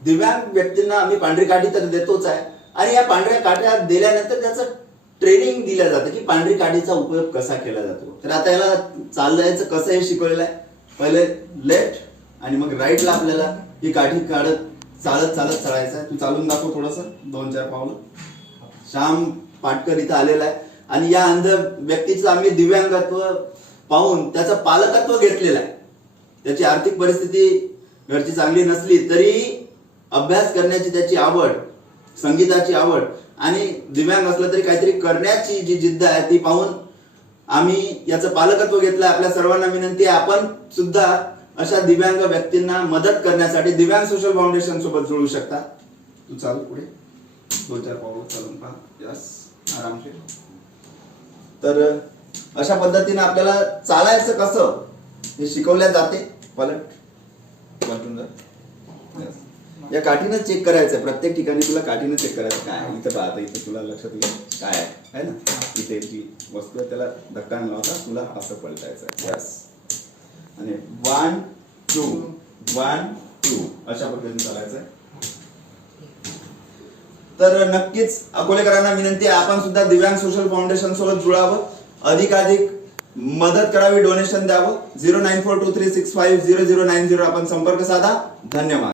दिव्यांग व्यक्तींना आम्ही पांढरी काठी तर देतोच आहे, आणि या पांढऱ्या काठ्या दिल्यानंतर त्याचं ट्रेनिंग दिलं जातं की पांढरी काठीचा उपयोग कसा केला जातो. तर आता याला चालायचं कसं हे शिकवलेलं आहे. पहिले लेफ्ट आणि मग राईटला आपल्याला ही काठी काढत चालत चालत चढायचं आहे. तू चालून दाखव थोडस, 2-4 पावलं. श्याम पाटकर इथं आलेला आहे आणि या अंध व्यक्तीचं आम्ही दिव्यांगत्व पाहून त्याचं पालकत्व घेतलेलं आहे. त्याची आर्थिक परिस्थिती घरची चांगली नसली तरी अभ्यास करण्याची त्याची आवड, संगीताची आवड आणि दिव्यांग असलं तरी काहीतरी करण्याची जी जिद्द आहे ती पाहून आम्ही याचं पालकत्व घेतलं. आपल्या सर्वांना विनंती आहे, आपण सुद्धा अशा दिव्यांग व्यक्तींना मदत करण्यासाठी दिव्यांग सोशल फाउंडेशन सोबत जुळू शकता. तू चाल पुढे, 2-4 पावलं चालून पहा. यस, आरामशीर. तर अशा पद्धतीने आपल्याला चालायचं कसं हे शिकवल्या जाते. पलटून जा. या काठीनं चेक करायचं, प्रत्येक ठिकाणी तुला काठीनं चेक करायचं. काय इथं पाहता, इथं तुला लक्षात येईल काय आहे ना. इथे जी वस्तू आहे त्याला धक्का न लावता तुला असं पलटायचं. यस, आणि 1 2 1 2 अशा पद्धतीने चालायचं. तर नक्कीच अकोलेकरांना विनंती आहे, आपण सुद्धा दिव्यांग सोशल फाउंडेशन सोबत जुळावं, अधिकाधिक मदत करावी, डोनेशन द्यावं. 094236500090 आपण संपर्क साधा. धन्यवाद.